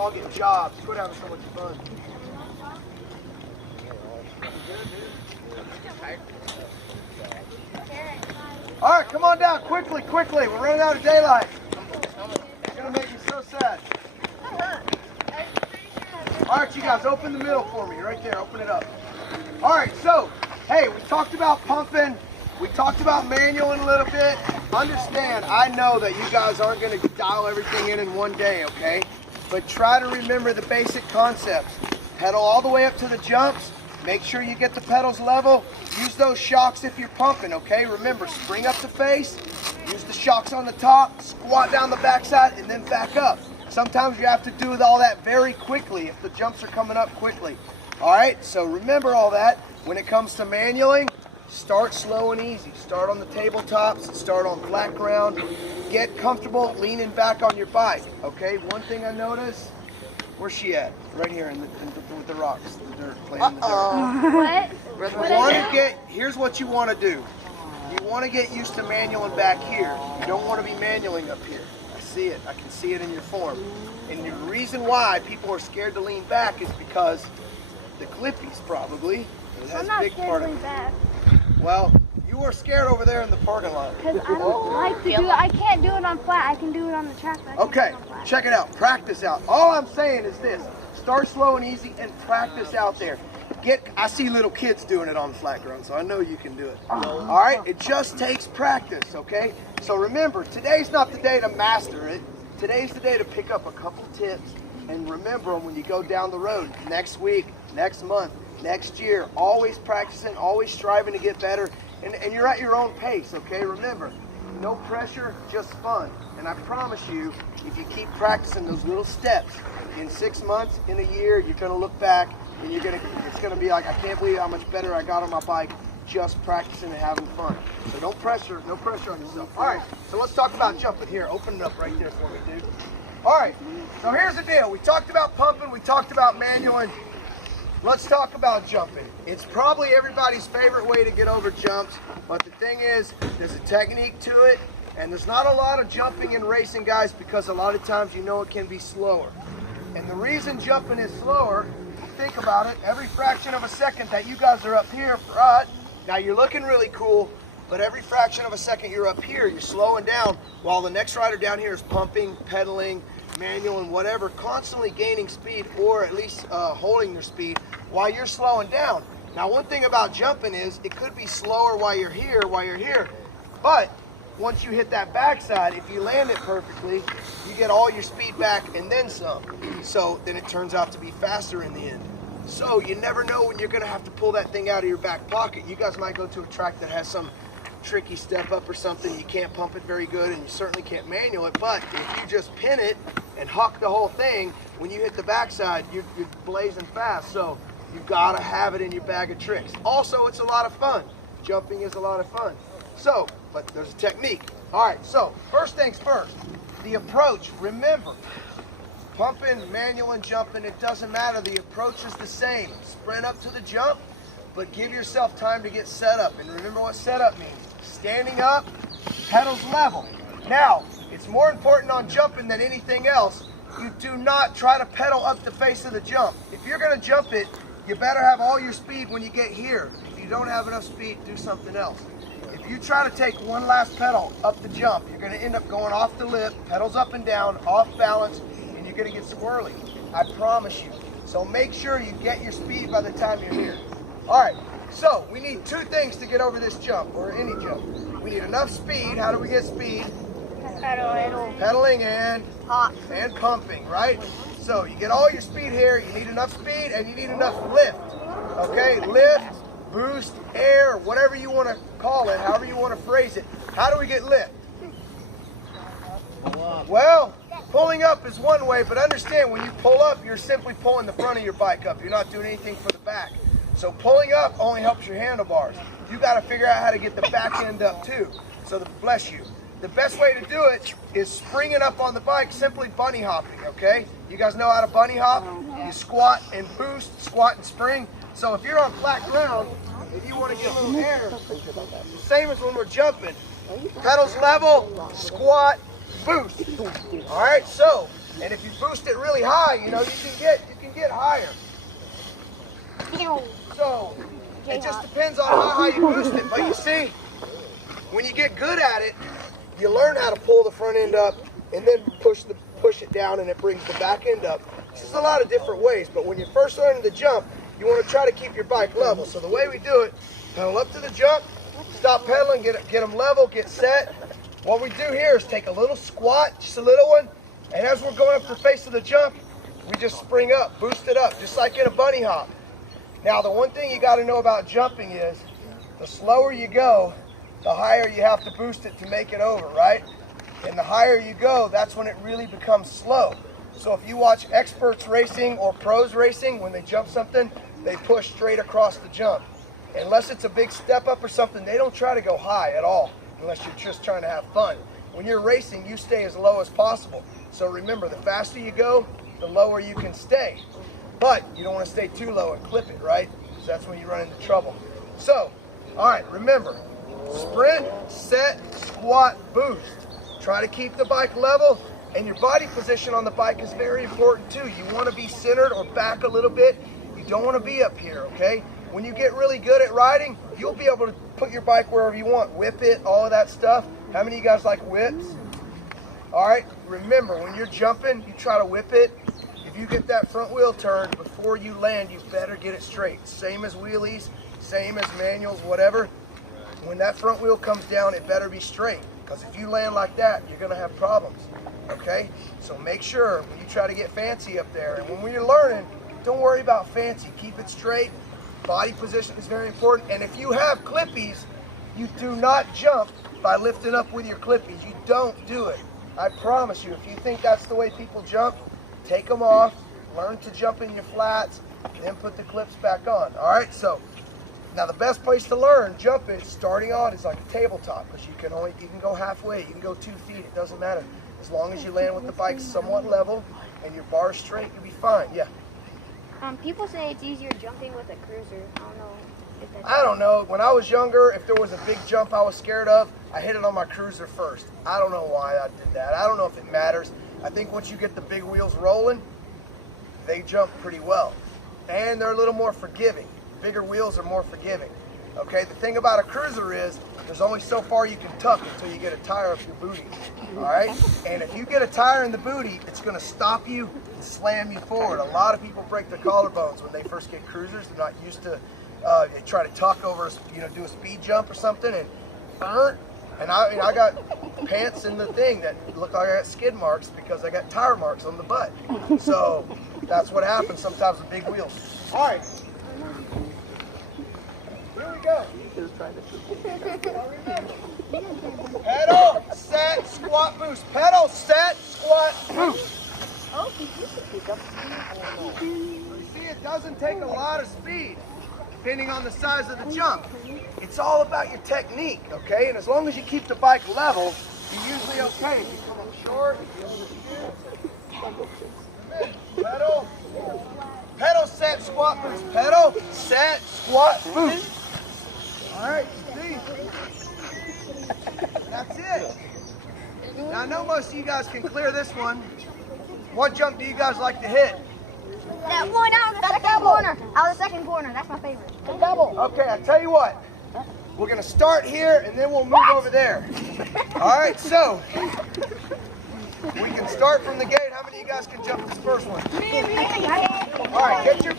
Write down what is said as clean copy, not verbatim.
all get jobs. Quit having so much fun. All right, come on down quickly, quickly. We're running out of daylight. It's gonna make me so sad. All right, you guys, open the middle for me, right there. Open it up. All right, so, hey, we talked about pumping. We talked about manualing a little bit. Understand, I know that you guys aren't going to dial everything in one day, okay? But try to remember the basic concepts. Pedal all the way up to the jumps. Make sure you get the pedals level. Use those shocks if you're pumping, okay? Remember, spring up the face. Use the shocks on the top. Squat down the backside and then back up. Sometimes you have to do all that very quickly if the jumps are coming up quickly. All right, so remember all that. When it comes to manualing, start slow and easy. Start on the tabletops, start on flat ground. Get comfortable leaning back on your bike, okay? One thing I noticed, where's she at? Right here with the rocks, the dirt, playing in the dirt. What? Here's what you want to do. You want to get used to manualing back here. You don't want to be manualing up here. I see it. I can see it in your form. And the reason why people are scared to lean back is because the clippies probably. I'm not scared to lean back. Well, you were scared over there in the parking lot. Because I don't like to do it. I can't do it on flat. I can do it on the track. But Okay, check it out. Practice out. All I'm saying is this. Start slow and easy and practice out there. I see little kids doing it on the flat ground, so I know you can do it. All right? It just takes practice, okay? So remember, today's not the day to master it. Today's the day to pick up a couple tips and remember them when you go down the road. Next week, next month, next year. Always practicing, always striving to get better. And you're at your own pace, okay? Remember, no pressure, just fun. And I promise you, if you keep practicing those little steps, in 6 months, in a year, you're gonna look back and it's gonna be like, I can't believe how much better I got on my bike just practicing and having fun. So no pressure on yourself. All right, so let's talk about jumping. Here, open it up right there for me, dude. All right, so here's the deal. We talked about pumping, we talked about manualing. Let's talk about jumping. It's probably everybody's favorite way to get over jumps, but the thing is, there's a technique to it, and there's not a lot of jumping in racing, guys, because a lot of times you know it can be slower. And the reason jumping is slower, think about it, every fraction of a second that you guys are up here, now you're looking really cool, but every fraction of a second you're up here, you're slowing down, while the next rider down here is pumping, pedaling, manual and whatever, constantly gaining speed or at least holding their speed while you're slowing down. Now one thing about jumping is it could be slower while you're here, but once you hit that backside, if you land it perfectly, you get all your speed back and then some. So then it turns out to be faster in the end. So you never know when you're gonna have to pull that thing out of your back pocket. You guys might go to a track that has some tricky step up or something, you can't pump it very good and you certainly can't manual it, but if you just pin it and huck the whole thing, when you hit the backside, you're blazing fast. So you've gotta have it in your bag of tricks. Also, it's a lot of fun. Jumping is a lot of fun. So, but there's a technique. All right, so first things first, the approach. Remember, pumping, manual, and jumping, it doesn't matter. The approach is the same. Sprint up to the jump, but give yourself time to get set up. And remember what setup means. Standing up, pedals level. Now, it's more important on jumping than anything else. You do not try to pedal up the face of the jump. If you're gonna jump it, you better have all your speed when you get here. If you don't have enough speed, do something else. If you try to take one last pedal up the jump, you're gonna end up going off the lip, pedals up and down, off balance, and you're gonna get squirrely. I promise you. So make sure you get your speed by the time you're here. All right, so we need two things to get over this jump, or any jump. We need enough speed. How do we get speed? Pedaling and pumping, right? So you get all your speed here, you need enough speed and you need enough lift. Okay, lift, boost, air, whatever you want to call it, however you want to phrase it. How do we get lift? Well, pulling up is one way, but understand when you pull up, you're simply pulling the front of your bike up. You're not doing anything for the back. So pulling up only helps your handlebars. You got to figure out how to get the back end up too. So bless you. The best way to do it is springing up on the bike, simply bunny hopping, okay? You guys know how to bunny hop? You squat and boost, squat and spring. So if you're on flat ground, if you want to get a little air, same as when we're jumping. Pedals level, squat, boost. All right, so And if you boost it really high, you know, you can get higher. So it just depends on how high you boost it. But you see, when you get good at it, you learn how to pull the front end up and then push it down, and it brings the back end up. There's a lot of different ways, but when you're first learning to jump, you want to try to keep your bike level. So the way we do it, pedal up to the jump, stop pedaling, get them level, get set. What we do here is take a little squat, just a little one, and as we're going up the face of the jump, we just spring up, boost it up, just like in a bunny hop. Now the one thing you got to know about jumping is, the slower you go, the higher you have to boost it to make it over, right? And the higher you go, that's when it really becomes slow. So if you watch experts racing or pros racing, when they jump something, they push straight across the jump. Unless it's a big step up or something, they don't try to go high at all, unless you're just trying to have fun. When you're racing, you stay as low as possible. So remember, the faster you go, the lower you can stay. But you don't want to stay too low and clip it, right? Because that's when you run into trouble. So, all right, remember, sprint, set, squat, boost. Try to keep the bike level, and your body position on the bike is very important too. You want to be centered or back a little bit. You don't want to be up here, okay? When you get really good at riding, you'll be able to put your bike wherever you want, whip it, all of that stuff. How many of you guys like whips? All right, remember, when you're jumping, you try to whip it. If you get that front wheel turned before you land, you better get it straight. Same as wheelies, same as manuals, whatever. When that front wheel comes down, it better be straight. Because if you land like that, you're going to have problems, okay? So make sure when you try to get fancy up there, and when you're learning, don't worry about fancy. Keep it straight. Body position is very important. And if you have clippies, you do not jump by lifting up with your clippies. You don't do it. I promise you, if you think that's the way people jump, take them off, learn to jump in your flats, then put the clips back on. All right, so now the best place to learn jumping, starting on, is like a tabletop, because you can go halfway, you can go 2 feet, it doesn't matter. As long as you land with the bike somewhat level and your bar straight, you'll be fine. Yeah. People say it's easier jumping with a cruiser. I don't know if that's I don't know. When I was younger, if there was a big jump I was scared of, I hit it on my cruiser first. I don't know why I did that. I don't know if it matters. I think once you get the big wheels rolling, they jump pretty well. And they're a little more forgiving. Bigger wheels are more forgiving. Okay, the thing about a cruiser is there's only so far you can tuck until you get a tire up your booty. All right, and if you get a tire in the booty, it's going to stop you and slam you forward. A lot of people break their collarbones when they first get cruisers. They're not used to. They try to tuck over, do a speed jump or something, and I got pants in the thing that look like I got skid marks because I got tire marks on the butt. So that's what happens sometimes with big wheels. All right. Here we go. Pedal, set, squat, boost. Pedal, set, squat, boost. You see, it doesn't take a lot of speed, depending on the size of the jump. It's all about your technique, okay? And as long as you keep the bike level, you're usually okay. If you come up short, pedal, pedal, set, squat, boost. Pedal, set, squat, boost. All right, see? That's it. Now, I know most of you guys can clear this one. What jump do you guys like to hit? that one out of the second corner. Out of the second corner. That's my favorite. The double. Okay, I tell you what. We're going to start here, and then we'll move over there. All right, so we can start from the gate. How many of you guys can jump this first one? Me. All right, get your